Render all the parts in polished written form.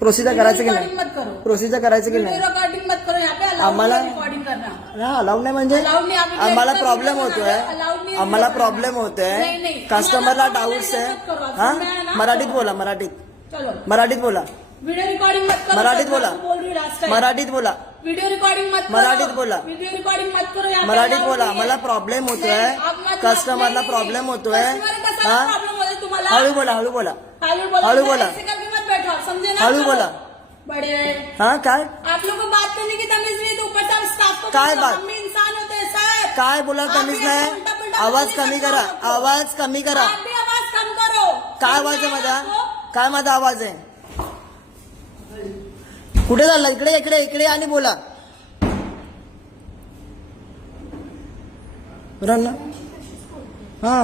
Procedure करायचं की recording नाही? मत करो, प्रोसिजर करायचं की नाही? रिकॉर्डिंग मत करो. यहाँ पे आम्हाला रिकॉर्डिंग करना अलाउड नाही म्हणजे Allowed नहीं, आपने आम्हाला direct प्रॉब्लेम video होतोय, बनाना, allowed नहीं है आम्हाला video प्रॉब्लेम बनाना. होतोय, नहीं, नहीं. कस्टमरला तुम्हाला डाऊट्स आहे. मत करो, आप हा सुनना है ना? मराठीत बोला, मराठीत चलो मराठीत बोला, वीडियो रिकॉर्डिंग मत करो. मराठीत बोला, बोल रही हूँ last time. मराठीत बोला, वीडियो रिकॉर्डिंग मत करो. मराठीत बोला. वीडियो रिकॉर्डिंग मत करो. यहाँ पे मराठीत allowed बोला. नहीं है. मला प्रॉब्लेम होतोय, नहीं, आप मत- कस्टमरला नहीं, प्रॉब्लेम नहीं. होतोय. कस्टमर का कसा हा? प्रॉब्लेम होता है तुम्हाला? हळू बोला, हळू बोला, हळू बोला. हळू बोला. ऐसे करके मत बैठो, समझे ना? हळू बोला. बड़े हा काय आप लोगों को बात करने की तमीज नहीं है, तो ऊपर से आप स्टाफ को काय बोलो, बात? हम भी इंसान होते हैं सर. काय बोला आप कमीच भी नाही? उलटा-पुलटा आवाज बोलने कमी का करा, काम रखो. आवाज कमी करा. आप भी आवाज कम करो. काय आवाज आहे समझ में माझा? आया आपको? काय माझा आवाज आहे? कुठे चालला? इकडे इकडे इकडे आणि बोला. रन ना हा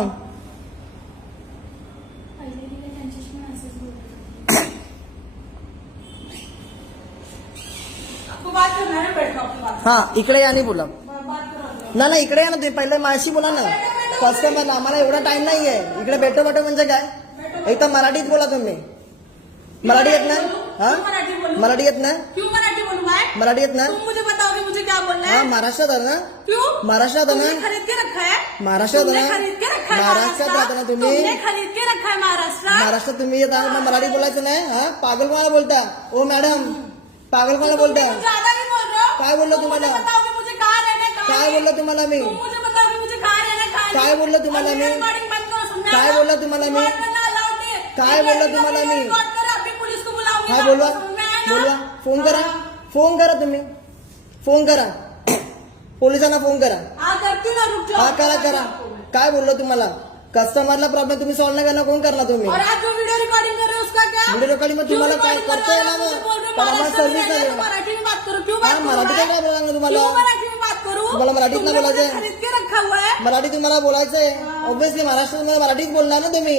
आपको बात करना है, बैठो आपकी बात. हा इकडे आणि बोला. बात करो. ना इकडे या ना तुम्ही पहिले माझ्याशी बोला ना. कस्टमरला आम्हाला एवढा टाइम नाहीये. इकडे भेटो भेटो म्हणजे काय? एक तर मराठीत बोला तुम्ही. मराठी येत ना? हा क्यों मराठी बोलूं? मराठी येत ना? क्यों मराठी बोलूं मैं? मराठी येत ना? तुम मुझे बताओगे मुझे क्या बोलना हा है? महाराष्ट्रात आहे ना? क्यों? महाराष्ट्रात आहे तुमने ना? खरीद के रखा है? महाराष्ट्रात तुमने आहे ना? खरीद के रखा है महाराष्ट्रात राहता ना तुम्ही? तुमने खरीद के रखा है महाराष्ट्र. महाराष्ट्रात तुम्ही येत आहात ना, मराठी बोलायचं नाही. हा पागल कोणाला बोलता? ओ मॅडम पागल कोणाला बोलता? तुम ज्यादा नहीं बोल रहे हो. काय बोललो तुम तुम्हाला? मुझे बताओगे मुझे कहाँ रहना है, कहाँ काय नहीं? बोललो तुम्हाला मी? तुम मुझे बताओगे मुझे कहाँ रहना है, कहाँ काय नहीं? बोललो तुम्हाला और मी? recording बंद करो, समझा काय ना? बोललो तुम्हाला मी? Record करना allowed नहीं है. काय ये बोललो video तुम्हाला मी? record करो, अभी पुलिस को बुलाऊंगी. काय बोलवा समझ में आया ना? बोलवा फोन करा, फोन करा तुम्ही, फोन करा पोलिसांना फोन करा. हाँ करती हूँ ना, रुक जाओ. हा करा करा. काय बोललो तुम्हाला? कस्टमरला प्रॉब्लेम तुम्ही सॉल्व्ह नाही करणार, कोण करणार तुम्ही? और आप जो वीडियो रिकॉर्डिंग कर रहे हो उसका क्या? व्हिडिओ रेकॉर्डिंग मग तुम्हाला काय क्यों recording करता कर रहे येणार हो? मग? मुझे बोल रहे हो पण आम्हाला महाराष्ट्र में सर्व्हिस रहना है, नाही. तो मराठी में बात करो. क्यों हा बात करूं मराठी मैं? काय बोलणार तुम्हाला? क्यों मराठी में बात करूं? तुम्हाला मराठीत तुमने नाही मुझे बोलायचंय? खरीद के रखा हुआ है. मराठी तुम्हाला बोलायचंय ऑब्विसली. महाराष्ट्रात मराठीत बोलणार ना तुम्ही.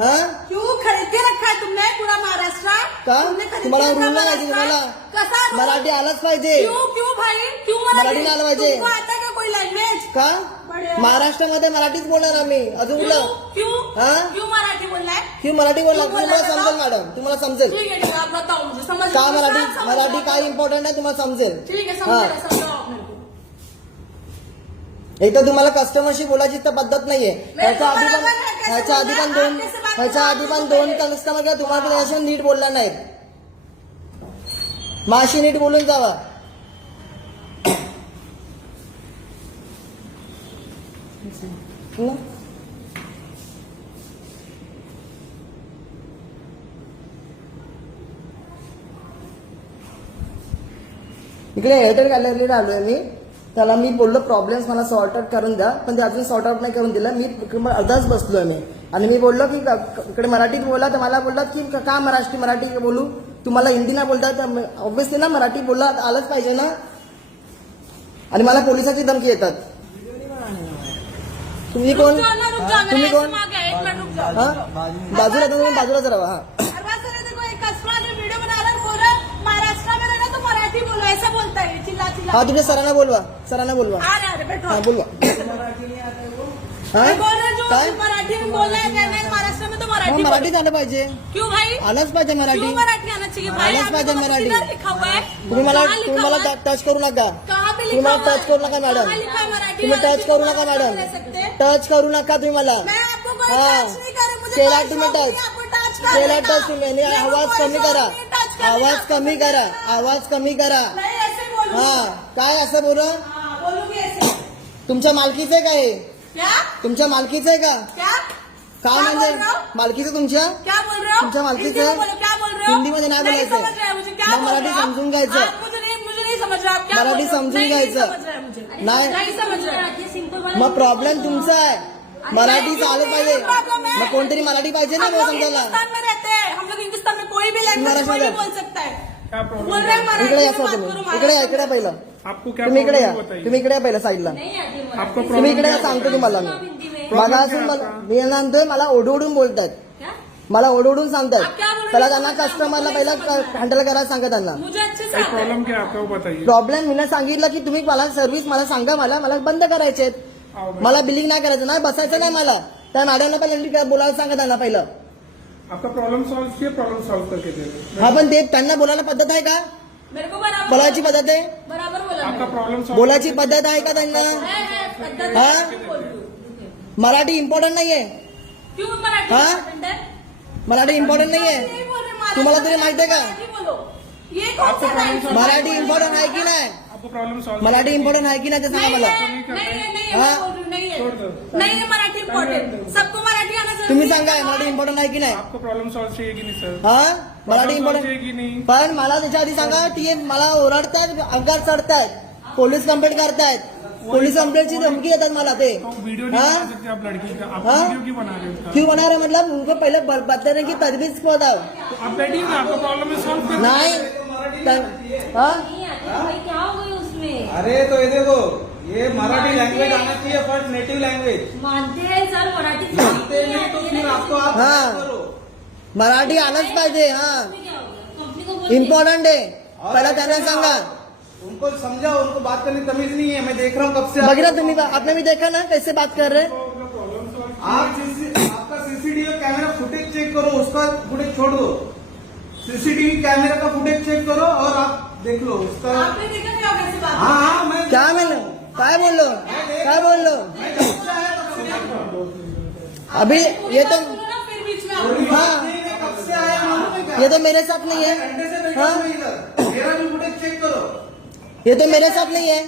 हा क्यों खरीद के रखा है तुमने पूरा महाराष्ट्र? का तुमने खरीद तुम्हाला के रखा रूल नाही माहिती? महाराष्ट्र? तुम्हाला कसा rule? मराठी आलंच पाहिजे. क्यों क्यों भाई क्यों मराठी नाही आलं पाहिजे. तुमको आता है क्या कोई लैंग्वेज? का बढिया. महाराष्ट्रामध्ये मराठीच बोलणार आम्ही. अजून क्यों कुठलं? क्यों हा? क्यों मराठी बोलना है? की मराठी बोलणार क्यों तुम्हाला बोलणार समजेल बताओ? मॅडम, तुम्हाला समजेल ठीक है ठीक है, आप बताओ मुझे समझ का मराठी. समझ मराठी रहा काय हूं. इम्पॉर्टंट आहे तुम्हाला समजेल. ठीक है हा. समझाओ आप मेरे को. एक तर तुम्हाला कस्टमरशी बोलायची तर पद्धत नाहीये. ह्याच्या आधी पण बरोबर आहे, कैसे ह्याच्या आधी पण बोलणार? दोन आप कैसे बात ह्याच्या करणार? आधी पण दोन कस्टमर किंवा तुम्हाला त्याच्याशी नीट बोलला नाहीत. माशी नीट बोलून जावा. इकडे एअरटेल गॅलरीला आलोय मी. त्याला मी बोललो प्रॉब्लेम्स मला सॉर्ट आउट करून द्या, पण ते अजून सॉर्ट आउट नाही करून दिलं. मी अर्धाच बसलोय मी. आणि मी बोललो की इकडे मराठीत बोला, तर मला बोलतात की का मराठी बोलू, तुम्हाला हिंदी नाही बोलता, तर ऑब्व्हियसली ना मराठी बोलला आलंच पाहिजे ना. आणि मला पोलिसाची धमकी येतात. तुम्ही कोण? रुक जाओ ना, रुक जाओ. तुम्ही मेरा कोण? ऐसे मांग है, एक मिनट रुक जाओ. हा बाजूला तुम्ही बाजूलाच राहा. हा अरवा सर देखो एक कस्टमर जो वीडियो बना रहा है बोल रहा है महाराष्ट्र में रहना तो मराठी बोलो, ऐसा बोलता है चिल्ला चिल्ला. हा तुमच्या सरांना बोलवा, सरांना बोलवा. आ रहा है बैठो. हा बोलवा. हा मैं बोल रहा हूँ काय जो मराठी में बोलना है कहना है महाराष्ट्र में तो मग मराठी मराठीत बोलो. आलं पाहिजे. क्यों भाई? आलंच पाहिजे मराठी. क्यों मराठी आना चाहिए भाई? आलंच आपने पाहिजे तो मराठी. किधर लिखा हुआ है? तुम्ही मला कहाँ लिखा हुआ है? टच करू नका. कहाँ पे तुम्ही लिखा मला हुआ टच करू नका मॅडम. कहाँ लिखा है मराठी? तुम्ही टच करू नका महाराष्ट्र में मॅडम. रह सकते हैं? टच करू नका तुम्ही मला. मैं आपको कोई हाँ। टच नहीं कर रही, मुझे केला कोई तुम्ही शौक नहीं टच. आपको टच करने केला का. टच तुम्ही. आणि मेरे को आवाज कोई कमी शौक करा, नहीं टच करने आवाज का. कमी करा, आवाज कमी करा. नहीं ऐसे बोलूं. हा काय असं बोल हाँ, बोलूंगी ऐसे. तुमच्या मालकीचं आहे का हे? क्या तुमच्या मालकीचं आहे का? क्या काय क्या म्हणजे बोल रहे हो? मालकीचं तुमच्या? क्या बोल रहे हो? तुमच्या मालकीचं हिंदी में आहे? बोलो, क्या बोल रहे हो? हिंदीमध्ये नाही बोलायचं. समझ रहे हैं मुझे क्या मग बोल मराठी रहे हो? समजून घ्यायचं. आप मुझे नहीं समझ रहे, आप क्या मराठी बोल रहे हो? समजून नहीं घ्यायचं. समझ रहे मुझे. नाही. नहीं समझ रहे. मग प्रॉब्लेम तुमचा आहे. मराठी चालत पाहिजे. प्रॉब्लम है. मग कोणतरी मराठी पाहिजे ना हम मला लोग समजायला. हिंदुस्तान में रहते हैं, हम लोग हिंदुस्तान में कोई भी लैंग्वेज कोई भी बोल सकता है. बोल रहे हैं मराठी इकडे या में सर बात तुम्ही. करो, इकडे या, इकडे या पहिलं. आपको क्या तुम्ही इकडे या, प्रॉब्लम बताइए. तुम्ही इकडे या पहिलं साईडला. आपको तुम्ही प्रॉब्लम इकडे या, क्या सांगतो तुम्हाला मी. प्रॉब्लेम मला क्या असून है मला आपका? मी यांना म्हणतोय मला ओढवडून बोलतात. मला ओढवडून सांगतात. आप क्या बोल रहे त्याला हो? त्यांना कस्टमरला पहिला हँडल करायला सांगा त्यांना. मुझे अच्छे से भाई, आता है. प्रॉब्लम क्या है आपका वो बताइए. प्रॉब्लेम मी सांगितलं की तुम्ही मला सर्व्हिस मला सांगा, मला बंद करायचे. मला बिलिंग नाही करायचं, नाही बसायचं नाही मला. त्या मॅडमला पहिला बोलायला सांगा त्यांना पहिलं. आपका प्रॉब्लम सॉल्व किया, प्रॉब्लम सॉल्व करके दे दो। हा पण ते त्यांना बोलायला पद्धत आहे का? मेरे को बराबर बोलायची पद्धत आहे? बराबर बोला आपका मैंने। प्रॉब्लम सॉल्व बोलायची पद्धत आहे का त्यांना? है, पद्धत हाँ? है, बोल दो। मराठी इम्पॉर्टंट नाहीये? क्यों मराठी हाँ? important है? मराठी इम्पॉर्टंट नाहीये? नहीं बोल रहे, महाराष्ट्र तुम्हाला तरी में माहिती आहे का? मराठी बोलो। ये कौन सा टाइम है? मराठी इम्पॉर्टंट आहे की नाही? आपको प्रॉब्लम सॉल्व मराठी इम्पॉर्टंट आहे की नाही ते सांगा नहीं मला. है, नहीं है, हाँ? मैं बोल रही हूँ, नहीं है। छोड़ दो। नहीं है मराठी इम्पोर्टेंट, सबको मराठी आना जरूरी तुम्ही है। सांगा मराठी इम्पॉर्टंट आहे की नाही? आपको प्रॉब्लम सॉल्व चाहिए कि नहीं सर? हा मराठी चाहिए इम्पॉर्टंट की नहीं? पण मला त्याच्या आधी सांगा ती मला ओरडतायत, अंगात चढतायत, पोलीस कंप्लेंट करतायत, पोलीस कंप्लेंटची धमकी देतात मला ते. तो वीडियो नहीं हाँ? बना सकते आप लड़की का, आप हाँ? वीडियो क्यों बना रहे हो उसका? क्यों बना रहा मतलब उनको पहले बताने की तजवीज बताओ. तो आप बैठिए ना, आपका प्रॉब्लम है सॉल्व कर नाही हा नहीं आती भाई, क्या हो गई उसमें? अरे तो ये देखो, ये मराठी लैंग्वेज आना चाहिए फर्स्ट, नेटिव लैंग्वेज। मानते हैं सर, मराठी मानते नहीं तो फिर आपको आप हाँ। करो। मराठी आलंच पाहिजे. हा कंपनी को बोल इम्पॉर्टंट आहे. पहिला त्यांना सांगा. उनको समझाओ, उनको बात करने की तमीज नहीं है। मैं देख रहा हूँ कब से बघितलं तुम्ही आपने भी देखा ना कैसे बात कर रहे. आपका सीसीटीवी कैमरा फुटेज चेक करो, उसका फुटेज छोड़ दो। सीसीटीवी कैमरा का फुटेज चेक करो और आप देख लो उसका। आपने देखा नहीं होगा ऐसी बात। हाँ हाँ, मैं क्या म्हणलो काय बोललो काय बोललो मैं कब से आया तब से देख रहा हूँ। अभी ये तो बोलो ना, फिर बीच में पूरी आओ। बात हाँ। नहीं, मैं कब से आया मालूम है क्या? ये तो मेरे साथ नहीं है. घंटे से बैठा हाँ? हूँ इधर, मेरा भी फुटेज चेक करो। ये तो मेरे साथ नहीं है.